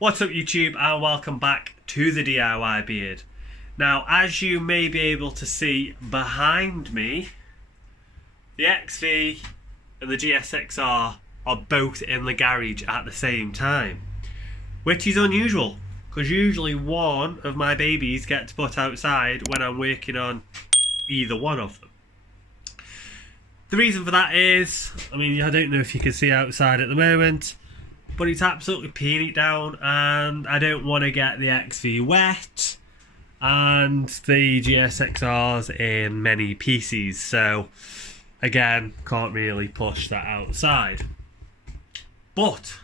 What's up YouTube, and welcome back to the DIY Beard. Now, as you may be able to see behind me, the XV and the GSXR are both in the garage at the same time, which is unusual because usually one of my babies gets put outside when I'm working on either one of them. The reason for that is, I don't know if you can see outside at the moment, but it's absolutely peeing it down and I don't want to get the XV wet and the GSXRs in many pieces, so again, can't really push that outside. But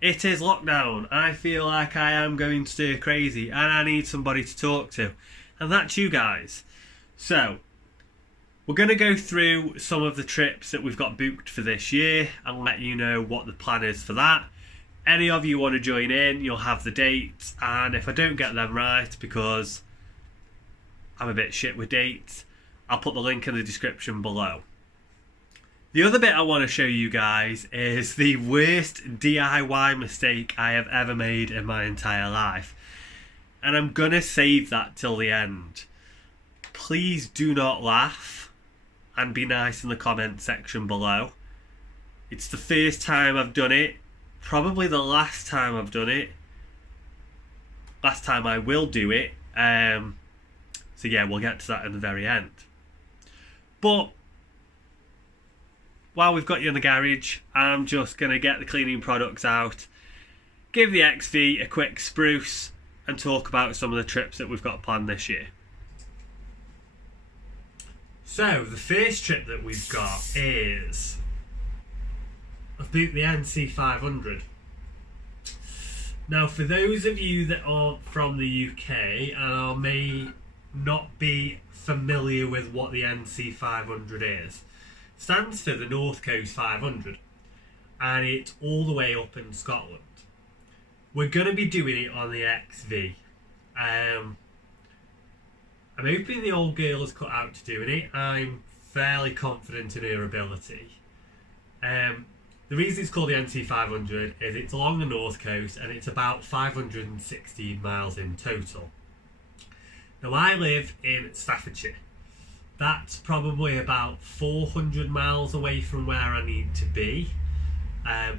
it is lockdown. I feel like I am going stir crazy and I need somebody to talk to, and that's you guys. So we're going to go through some of the trips that we've got booked for this year and let you know what the plan is for that. Any of you want to join in, you'll have the dates, and if I don't get them right, because I'm a bit shit with dates, I'll put the link in the description below. The other bit I want to show you guys is the worst DIY mistake I have ever made in my entire life. And I'm going to save that till the end. Please do not laugh and be nice in the comment section below. It's the first time I've done it, probably the last time I've done it, last time I will do it, so yeah, we'll get to that in the very end. But while we've got you in the garage, I'm just going to get the cleaning products out, give the XV a quick spruce and talk about some of the trips that we've got planned this year. So, the first trip that we've got is, I've booked the NC500. Now, for those of you that aren't from the UK and may not be familiar with what the NC500 is, it stands for the North Coast 500, and it's all the way up in Scotland. We're going to be doing it on the XV. I'm hoping the old girl is cut out to doing it. I'm fairly confident in her ability. The reason it's called the NC500 is it's along the north coast and it's about 516 miles in total. Now, I live in Staffordshire. That's probably about 400 miles away from where I need to be.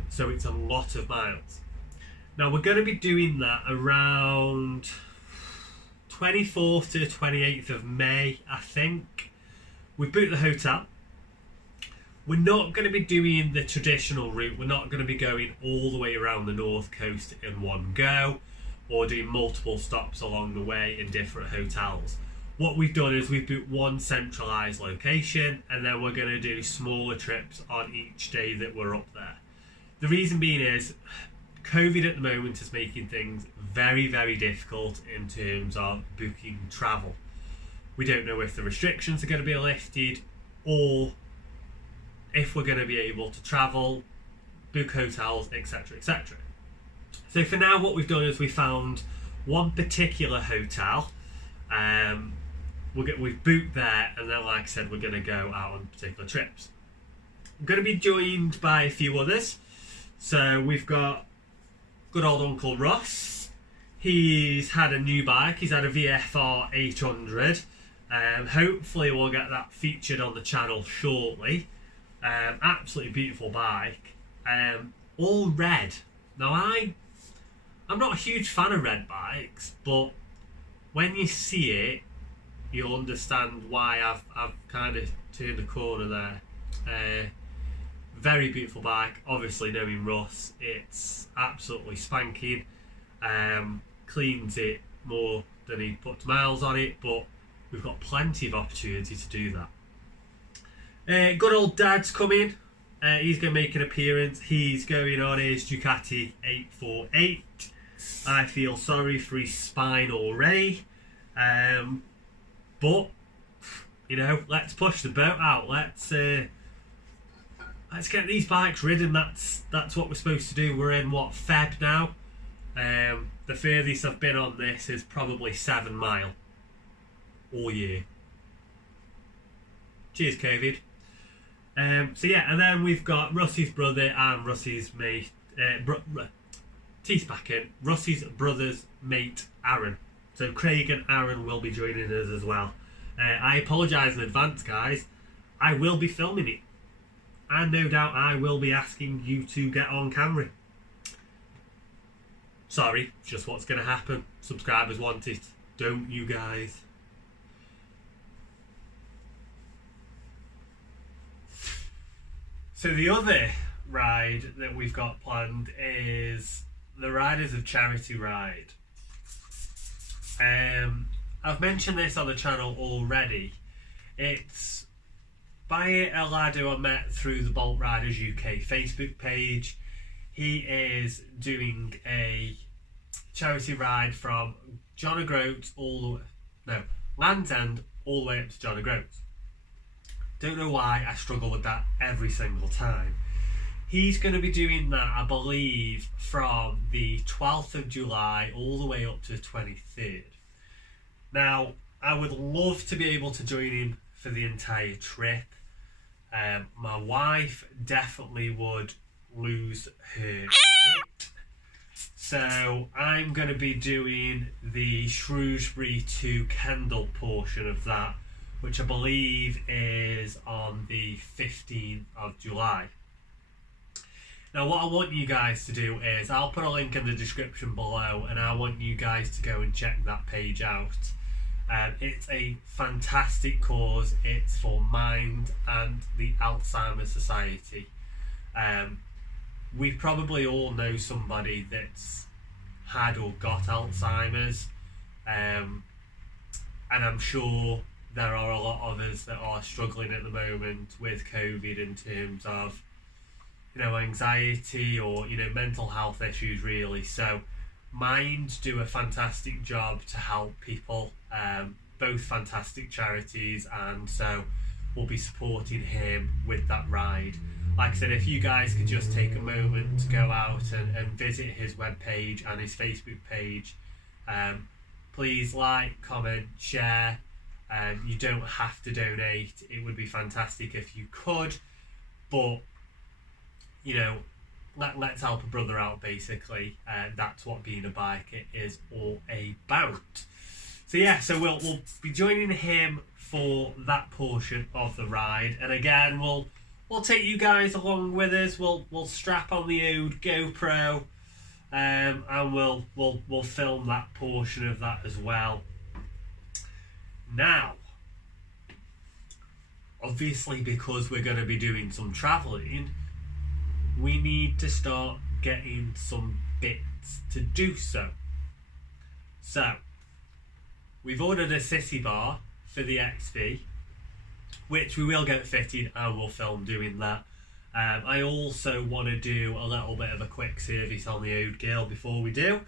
So it's a lot of miles. Now, we're going to be doing that around 24th to 28th of May, I think. We've booked the hotel. We're not going to be doing the traditional route. We're not going to be going all the way around the north coast in one go or doing multiple stops along the way in different hotels. What we've done is we've booked one centralised location and then we're going to do smaller trips on each day that we're up there. The reason being is COVID at the moment is making things very, very difficult in terms of booking travel. We don't know if the restrictions are going to be lifted or if we're going to be able to travel, book hotels, etc, etc. So for now, what we've done is we found one particular hotel. We've booked there, and then, like I said, we're going to go out on particular trips. I'm going to be joined by a few others. So we've got good old Uncle Ross. He's had a new bike. He's had a VFR 800. Hopefully we'll get that featured on the channel shortly. Absolutely beautiful bike. All red. Now I'm not a huge fan of red bikes, but when you see it, you'll understand why I've kind of turned the corner there. Very beautiful bike. Obviously, knowing Russ, it's absolutely spanking. Cleans it more than he puts miles on it, but we've got plenty of opportunity to do that. Good old Dad's coming. He's going to make an appearance. He's going on his Ducati 848. I feel sorry for his spine already. But, you know, let's push the boat out. Let's get these bikes ridden. That's what we're supposed to do. We're in, what, Feb now? The furthest I've been on this is probably 7 mile all year. Cheers, COVID. So yeah, and then we've got Russie's brother and Russie's mate, teeth back in, Russ's brother's mate Aaron. So Craig and Aaron will be joining us as well. I apologise in advance, guys. I will be filming it. And no doubt I will be asking you to get on camera. Sorry, just what's going to happen. Subscribers want it. Don't you guys? So the other ride that we've got planned is the Riders of Charity ride. I've mentioned this on the channel already. It's by a lad who I met through the Bolt Riders UK Facebook page. He is doing a charity ride from John O'Groats Land's End all the way up to John O'Groats. Don't know why I struggle with that every single time. He's going to be doing that, I believe, from the 12th of July all the way up to the 23rd. Now, I would love to be able to join him for the entire trip. My wife definitely would lose her shit. So I'm going to be doing the Shrewsbury to Kendal portion of that, which I believe is on the 15th of July. Now what I want you guys to do is, I'll put a link in the description below, and I want you guys to go and check that page out. It's a fantastic cause. It's for Mind and the Alzheimer's Society. We probably all know somebody that's had or got Alzheimer's, and I'm sure there are a lot of us that are struggling at the moment with COVID in terms of, you know, anxiety or, you know, mental health issues really. So Mind do a fantastic job to help people, both fantastic charities, and so we'll be supporting him with that ride. Like I said, if you guys could just take a moment to go out and visit his webpage and his Facebook page, please like, comment, share. You don't have to donate. It would be fantastic if you could, but you know, let's help a brother out basically. That's what being a bike is all about. So yeah, so we'll be joining him for that portion of the ride, and again we'll take you guys along with us. We'll strap on the old GoPro, and we'll film that portion of that as well. Now, obviously, because we're going to be doing some travelling, we need to start getting some bits to do so. So, we've ordered a sissy bar for the XV, which we will get fitted and we'll film doing that. I also want to do a little bit of a quick service on the old girl before we do.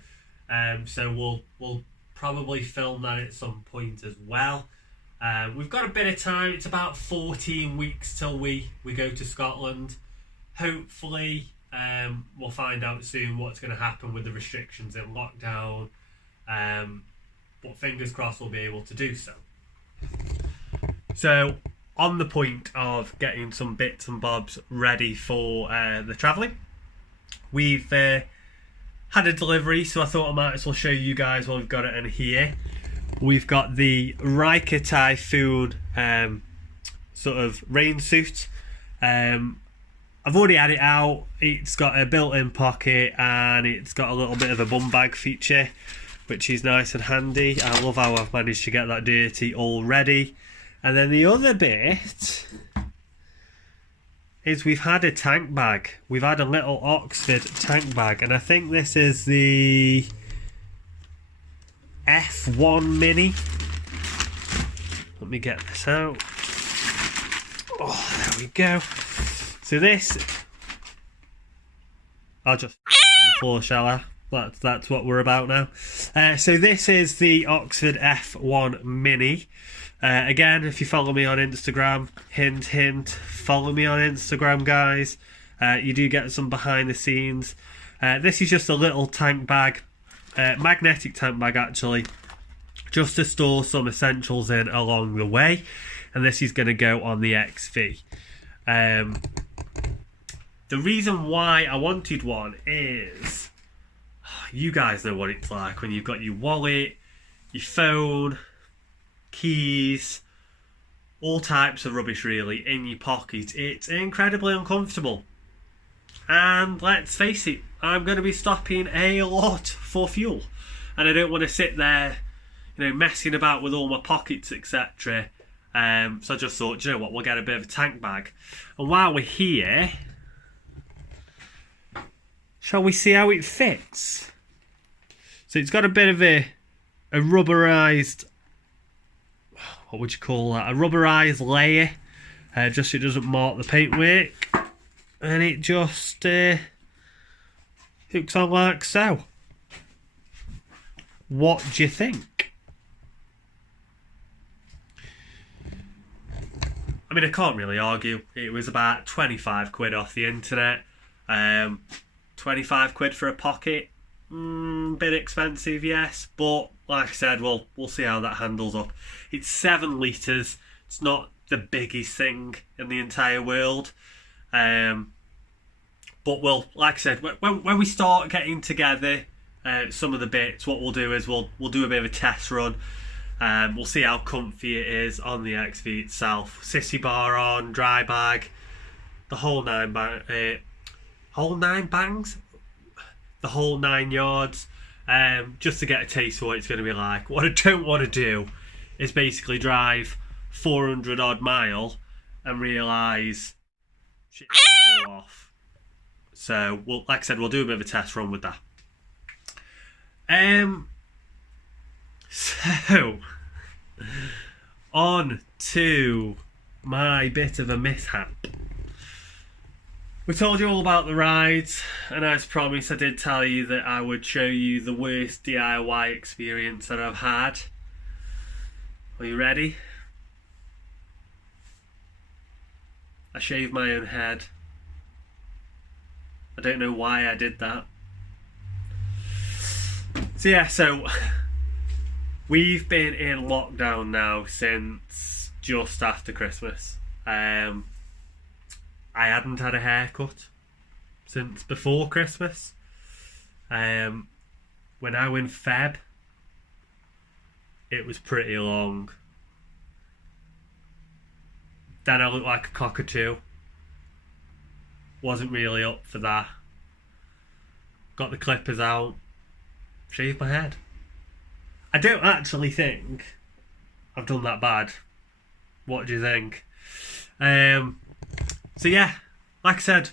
So we'll probably film that at some point as well. We've got a bit of time. It's about 14 weeks till we go to Scotland. Hopefully we'll find out soon what's going to happen with the restrictions in lockdown, but fingers crossed we'll be able to do so. So on the point of getting some bits and bobs ready for the travelling, we've had a delivery, so I thought I might as well show you guys what we've got it in here. We've got the Riker Typhoon sort of rain suit. I've already had it out. It's got a built-in pocket and it's got a little bit of a bum bag feature, which is nice and handy. I love how I've managed to get that dirty already. And then the other bit is we've had a tank bag. We've had a little Oxford tank bag, and I think this is the F1 Mini. Let me get this out. Oh, there we go. So this, I'll just on the floor, shall I? That's what we're about now. So this is the Oxford F1 Mini. Again, if you follow me on Instagram, hint, hint, follow me on Instagram, guys. You do get some behind the scenes. This is just a little tank bag, magnetic tank bag actually, just to store some essentials in along the way. And this is going to go on the XV. The reason why I wanted one is you guys know what it's like when you've got your wallet, your phone, keys, all types of rubbish really in your pocket. It's incredibly uncomfortable. And let's face it, I'm going to be stopping a lot for fuel. And I don't want to sit there, messing about with all my pockets, etc. So I just thought, do you know what, we'll get a bit of a tank bag. And while we're here, shall we see how it fits? So it's got a bit of a rubberized, what would you call that? A rubberized layer, just so it doesn't mark the paintwork. And it just hooks on like so. What do you think? I mean, I can't really argue. It was about 25 quid off the internet. 25 quid for a pocket. Bit expensive, yes. But like I said, we'll see how that handles up. It's 7 litres. It's not the biggest thing in the entire world. But we'll, like I said, when we start getting together some of the bits, what we'll do is we'll do a bit of a test run. We'll see how comfy it is on the XV itself. Sissy bar on, dry bag, the whole 9 bangs, the whole 9 yards, just to get a taste of what it's going to be like. What I don't want to do is basically drive 400 odd mile and realise shit's going to fall off. So, like I said, we'll do a bit of a test run with that. So, on to my bit of a mishap. We told you all about the rides, and as promised, I did tell you that I would show you the worst DIY experience that I've had. Are you ready? I shaved my own head. I don't know why I did that. So yeah, we've been in lockdown now since just after Christmas. I hadn't had a haircut since before Christmas. When I went Feb, it was pretty long. Then I looked like a cockatoo. Wasn't really up for that. Got the clippers out. Shaved my head. I don't actually think I've done that bad. What do you think? So yeah, like I said,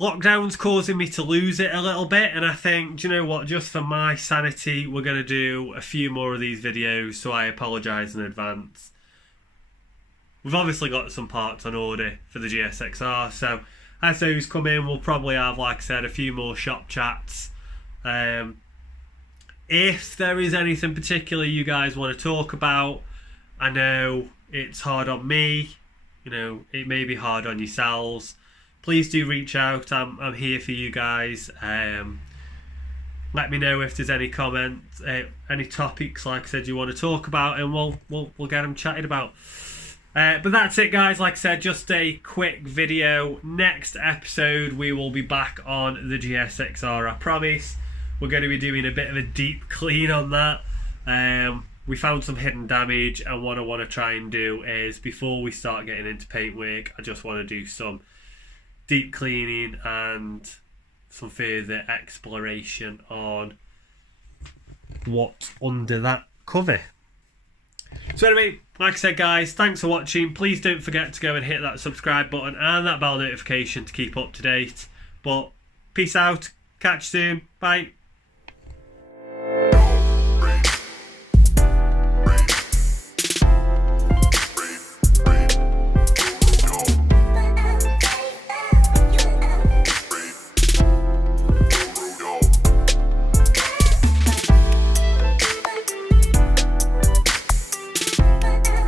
lockdown's causing me to lose it a little bit, and I think, do you know what, just for my sanity, we're going to do a few more of these videos, so I apologise in advance. We've obviously got some parts on order for the GSXR, so as those come in, we'll probably have, like I said, a few more shop chats. If there is anything particular you guys want to talk about, I know it's hard on me, it may be hard on yourselves. Please do reach out. I'm here for you guys. Let me know if there's any comments, any topics, like I said, you want to talk about, and we'll get them chatted about. But that's it, guys. Like I said, just a quick video. Next episode, we will be back on the GSXR, I promise. We're going to be doing a bit of a deep clean on that. We found some hidden damage, and what I want to try and do is, before we start getting into paintwork, I just want to do some deep cleaning and some further exploration on what's under that cover. So anyway, like I said, guys, thanks for watching. Please don't forget to go and hit that subscribe button and that bell notification to keep up to date. But peace out, catch you soon, bye.